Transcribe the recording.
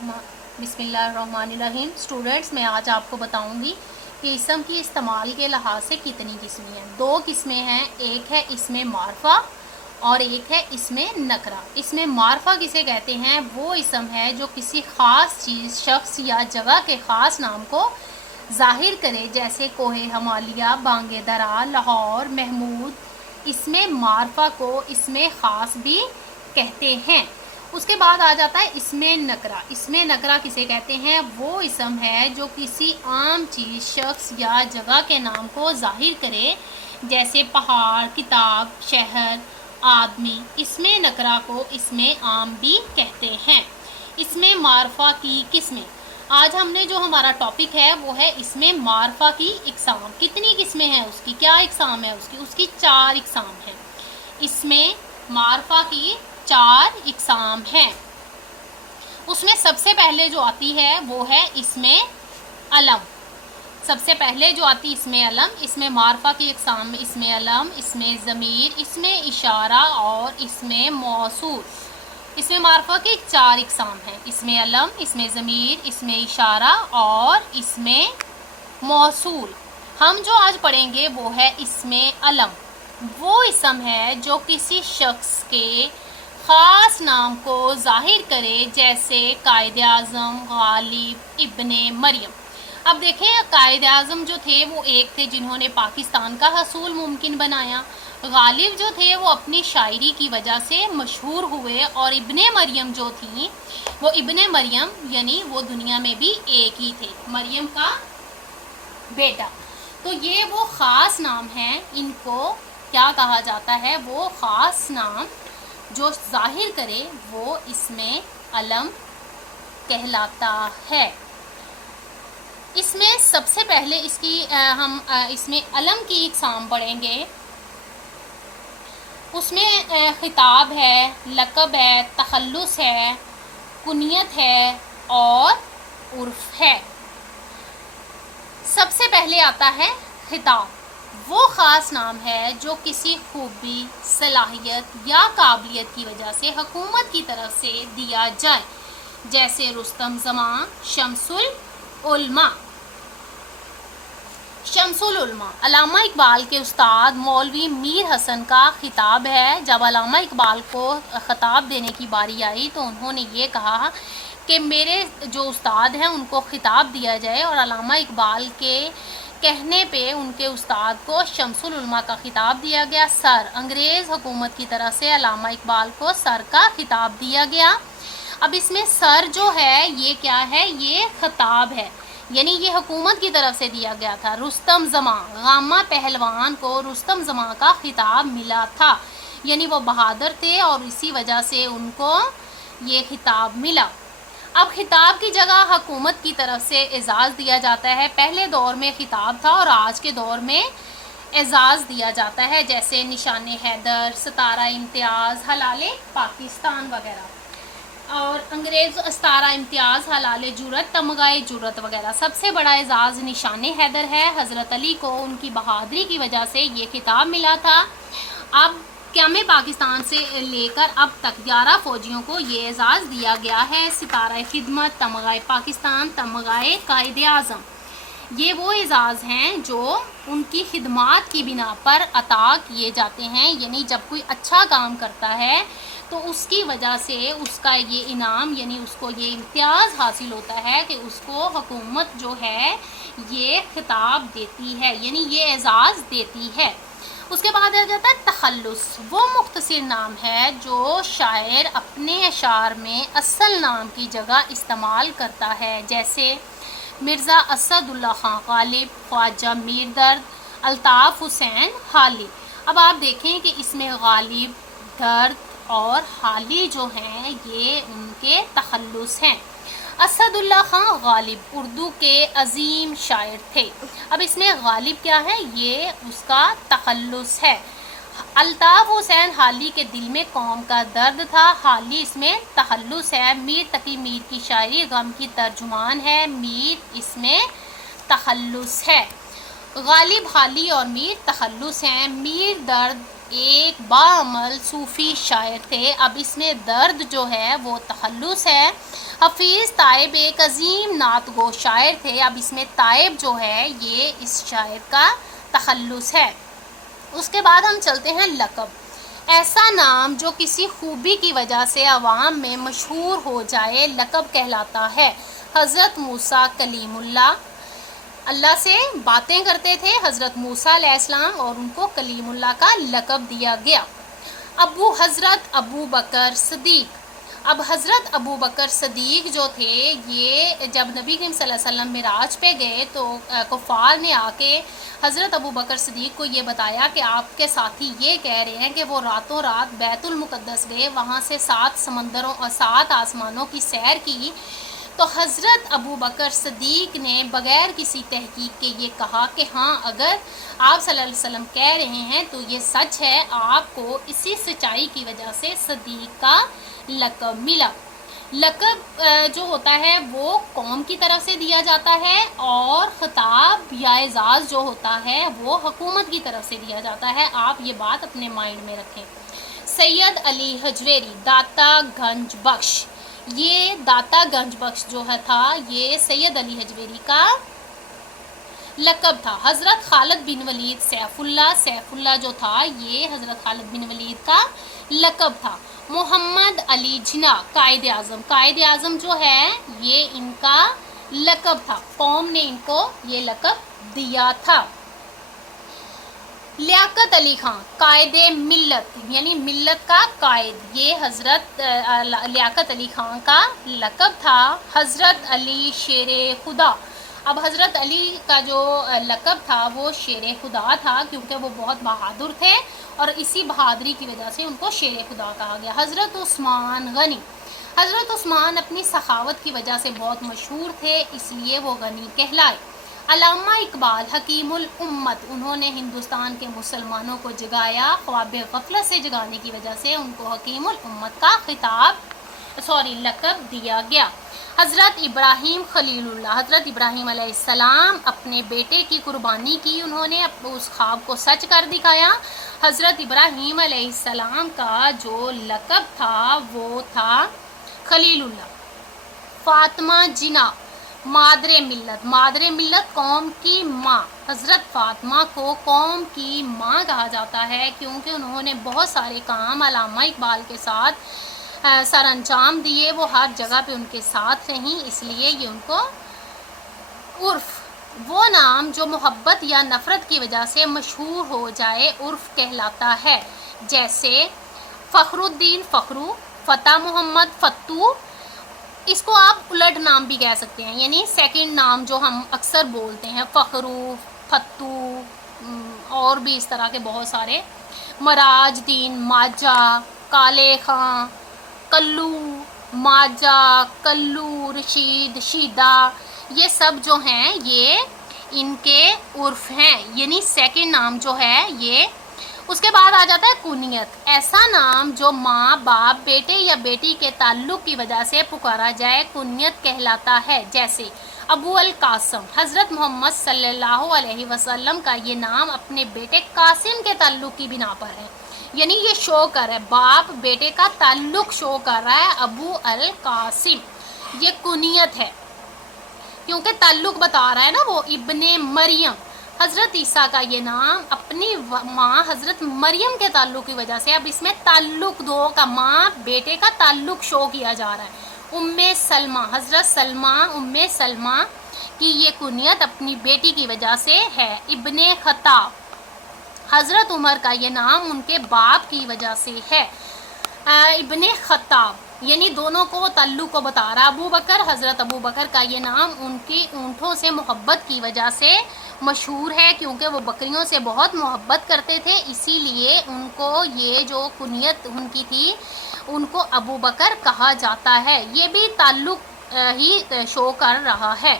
बिस्मिल्लाहिर्रहमानिर्रहीम। स्टूडेंट्स, मैं आज आपको बताऊंगी कि इसम की इस्तेमाल के लिहाज से कितनी किस्में हैं। दो किस्में हैं, एक है इसमें मारफा और एक है इसमें नकरा। इसमें मारफा किसे कहते हैं? वो इसम है जो किसी ख़ास चीज़, शख्स या जगह के ख़ास नाम को ज़ाहिर करे, जैसे कोहे हिमालय, बांगे दरा, लाहौर, महमूद। इसमें मारफा को इसमें ख़ास भी कहते हैं। उसके बाद आ जाता है इसमें नकरा। इसमें नकरा किसे कहते हैं? वो इसम है जो किसी आम चीज़, शख्स या जगह के नाम को ज़ाहिर करे, जैसे पहाड़, किताब, शहर, आदमी। इसमें नकरा को इसमें आम भी कहते हैं। इसमें मारफा की किस्में। आज हमने जो हमारा टॉपिक है वो है इसमें मारफा की इकसाम। कितनी किस्में हैं उसकी, क्या इकसाम है उसकी 4 इकसाम है। इसमें मारफा की 4 इकसाम हैं। उसमें सबसे पहले जो आती है वो है इसमें अलम। सबसे पहले जो आती इसमें अलम। इसमें मारफा की इकसाम में इसमें अलम, इसमें ज़मीर, इसमें इशारा और इसमें मौसूल। इसमें मारफा की 4 इकसाम हैं। इसमें अलम, इसमें ज़मीर, इसमें इशारा और इसमें मौसूल। हम जो आज पढ़ेंगे वो है इसमें अलम। वो इसम है जो किसी शख्स के ख़ास नाम को ज़ाहिर करे, जैसे कायद आज़म, गालिब, इब्ने मरियम। अब देखें, कायद आज़म जो थे वो एक थे जिन्होंने पाकिस्तान का हसूल मुमकिन बनाया। गालिब जो थे वो अपनी शायरी की वजह से मशहूर हुए। और इब्ने मरियम जो थी वो इब्ने मरियम यानी वो दुनिया में भी एक ही थे, मरियम का बेटा। तो ये वो ख़ास नाम हैं। इनको क्या कहा जाता है? वो ख़ास नाम जो ज़ाहिर करे वो इसमें अलम कहलाता है। इसमें सबसे पहले इसकी हम इसमें अलम की इकसाम पढ़ेंगे। उसमें खिताब है, लक़ब है, तखल्लुस है, कुनियत है और उर्फ़ है। सबसे पहले आता है खिताब। वो ख़ास नाम है जो किसी खूबी, सलाहियत या काबिलियत की वजह से हुकूमत की तरफ से दिया जाए, जैसे रुस्तम ज़मान, शम्सुल उलमा। शम्सुल उलमा अल्लामा इकबाल के उस्ताद मौलवी मीर हसन का खिताब है। जब अल्लामा इकबाल को खिताब देने की बारी आई तो उन्होंने ये कहा कि मेरे जो उस्ताद हैं उनको खिताब दिया जाए, और अल्लामा इकबाल के कहने पे उनके उस्ताद को शम्सुल उलमा का खिताब दिया गया। सर, अंग्रेज़ हुकूमत की तरफ से अल्लामा इकबाल को सर का खिताब दिया गया। अब इसमें सर जो है ये क्या है? ये खिताब है, यानी ये हुकूमत की तरफ से दिया गया था। रुस्तम ज़मान, गामा पहलवान को रुस्तम ज़मान का खिताब मिला था, यानी वो बहादुर थे और इसी वजह से उनको ये खिताब मिला। अब खिताब की जगह हुकूमत की तरफ से एजाज़ दिया जाता है। पहले दौर में खिताब था और आज के दौर में एजाज़ दिया जाता है, जैसे निशान हैदर, सितारा इम्तियाज़, हलाले पाकिस्तान वगैरह। और अंग्रेज़ सितारा इम्तियाज़, हलाले जुरत, तमगाए जुरत वगैरह। सबसे बड़ा एजाज़ निशान हैदर है। हज़रत अली को उनकी बहादुरी की वजह से ये खिताब मिला था। अब क़याम पाकिस्तान से लेकर अब तक 11 फ़ौजियों को ये एजाज़ दिया गया है। सितारा खिदमत, तमगाए पाकिस्तान, तमगाए कायद आज़म। ये वो एजाज़ हैं जो उनकी खिदमात की बिना पर अता किए जाते हैं, यानी जब कोई अच्छा काम करता है तो उसकी वजह से उसका ये इनाम, यानी उसको ये इम्तियाज़ हासिल होता है कि उसको हुकूमत जो है ये खिताब देती है, यानी ये एजाज़ देती है। उसके बाद आ जाता है तखल्लुस। वो मुख्तसर नाम है जो शायर अपने अशार में असल नाम की जगह इस्तेमाल करता है, जैसे मिर्ज़ा असदुल्ला ख़ान गालिब, ख्वाजा मीर दर्द, अल्ताफ़ हुसैन हाली। अब आप देखें कि इसमें गालिब, दर्द और हाली जो हैं ये उनके तखल्लुस हैं। असदुल्ला ख़ान गालिब उर्दू के अजीम शायर थे। अब इसमें गालिब क्या है? ये उसका तखल्लुस है। अल्ताफ़ हुसैन हाली के दिल में कौम का दर्द था। हाली इसमें तखल्लुस है। मीर तकी मीर की शायरी गम की तर्जुमान है। मीर इसमें तखल्लुस है। गालिब, हाली और मीर तखल्लुस हैं। मीर दर्द ایک باعمل صوفی شاعر تھے. اب اس میں درد جو ہے وہ تخلص ہے. حفیظ طائب ایک عظیم نعت گو شاعر تھے. اب اس میں طائب جو ہے یہ اس شاعر کا تخلص ہے. اس کے بعد ہم چلتے ہیں لقب. ایسا نام جو کسی خوبی کی وجہ سے عوام میں مشہور ہو جائے لقب کہلاتا ہے. حضرت موسیٰ کلیم اللہ، اللہ سے باتیں کرتے تھے حضرت موسیٰ علیہ السلام، اور ان کو کلیم اللہ کا لقب دیا گیا. حضرت ابو بکر صدیق. اب حضرت ابو بکر صدیق جو تھے یہ جب نبی کریم صلی اللہ علیہ وسلم معراج پہ گئے تو کفار نے آ کے حضرت ابو بکر صدیق کو یہ بتایا کہ آپ کے ساتھی یہ کہہ رہے ہیں کہ وہ راتوں رات بیت المقدس گئے، وہاں سے 7 سمندروں اور 7 آسمانوں کی سیر کی. تو حضرت ابو بکر صدیق نے بغیر کسی تحقیق کے یہ کہا کہ ہاں اگر آپ صلی اللہ علیہ وسلم کہہ رہے ہیں تو یہ سچ ہے. آپ کو اسی سچائی کی وجہ سے صدیق کا لقب ملا. لقب جو ہوتا ہے وہ قوم کی طرف سے دیا جاتا ہے، اور خطاب یا اعزاز جو ہوتا ہے وہ حکومت کی طرف سے دیا جاتا ہے. آپ یہ بات اپنے مائنڈ میں رکھیں. سید علی حجویری داتا گنج بخش. یہ داتا گنج بخش جو ہے تھا یہ سید علی حجویری کا لقب تھا. حضرت خالد بن ولید سیف اللہ جو تھا یہ حضرت خالد بن ولید کا لقب تھا. محمد علی جناح قائد اعظم جو ہے یہ ان کا لقب تھا. قوم نے ان کو یہ لقب دیا تھا. لیاقت علی خان قائد ملت یعنی ملت کا قائد، یہ حضرت لیاقت علی خان کا لقب تھا. حضرت علی شیر خدا. اب حضرت علی کا جو لقب تھا وہ شیر خدا تھا کیونکہ وہ بہت بہادر تھے اور اسی بہادری کی وجہ سے ان کو شیر خدا کہا گیا. حضرت عثمان غنی. حضرت عثمان اپنی سخاوت کی وجہ سے بہت مشہور تھے اس لیے وہ غنی کہلائے. علامہ اقبال حکیم الامت، انہوں نے ہندوستان کے مسلمانوں کو جگایا، خواب غفلت سے جگانے کی وجہ سے ان کو حکیم الامت کا لقب دیا گیا. حضرت ابراہیم خلیل اللہ. حضرت ابراہیم علیہ السلام اپنے بیٹے کی قربانی کی، انہوں نے اس خواب کو سچ کر دکھایا. حضرت ابراہیم علیہ السلام کا جو لقب تھا وہ تھا خلیل اللہ. فاطمہ جناح مادر ملت قوم کی ماں. حضرت فاطمہ کو قوم کی ماں کہا جاتا ہے کیونکہ انہوں نے بہت سارے کام علامہ اقبال کے ساتھ سر انجام دیے، وہ ہر جگہ پہ ان کے ساتھ رہیں، اس لیے یہ ان کو عرف وہ نام جو محبت یا نفرت کی وجہ سے مشہور ہو جائے عرف کہلاتا ہے. جیسے فخر الدین فخرو، فتح محمد فتو. اس کو آپ الٹ نام بھی کہہ سکتے ہیں، یعنی سیکنڈ نام جو ہم اکثر بولتے ہیں فخرو، فتو، اور بھی اس طرح کے بہت سارے. مراج دین، ماجا، کالے خاں، کلو، ماجا، کلو، رشید، شیدہ، یہ سب جو ہیں یہ ان کے عرف ہیں، یعنی سیکنڈ نام جو ہے یہ. اس کے بعد آ جاتا ہے کنیت. ایسا نام جو ماں باپ بیٹے یا بیٹی کے تعلق کی وجہ سے پکارا جائے کنیت کہلاتا ہے. جیسے ابو القاسم. حضرت محمد صلی اللہ علیہ وسلم کا یہ نام اپنے بیٹے قاسم کے تعلق کی بنا پر ہے، یعنی یہ شو کر رہا ہے، باپ بیٹے کا تعلق شو کر رہا ہے. ابو القاسم یہ کنیت ہے کیونکہ تعلق بتا رہا ہے نا، وہ ابن مریم. حضرت عیسیٰ کا یہ نام اپنی ماں حضرت مریم کے تعلق کی وجہ سے، اب اس میں تعلق دو کا ماں بیٹے کا تعلق شو کیا جا رہا ہے. ام سلمہ. حضرت ام سلمہ کی یہ کنیت اپنی بیٹی کی وجہ سے ہے. ابن خطاب. حضرت عمر کا یہ نام ان کے باپ کی وجہ سے ہے. ابن خطاب یعنی دونوں کو تعلق کو بتا رہا. حضرت ابو بکر کا یہ نام ان کی اونٹوں سے محبت کی وجہ سے مشہور ہے کیونکہ وہ بکریوں سے بہت محبت کرتے تھے، اسی لیے ان کو یہ جو کنیت ان کی تھی ان کو ابو بکر کہا جاتا ہے. یہ بھی تعلق ہی شو کر رہا ہے.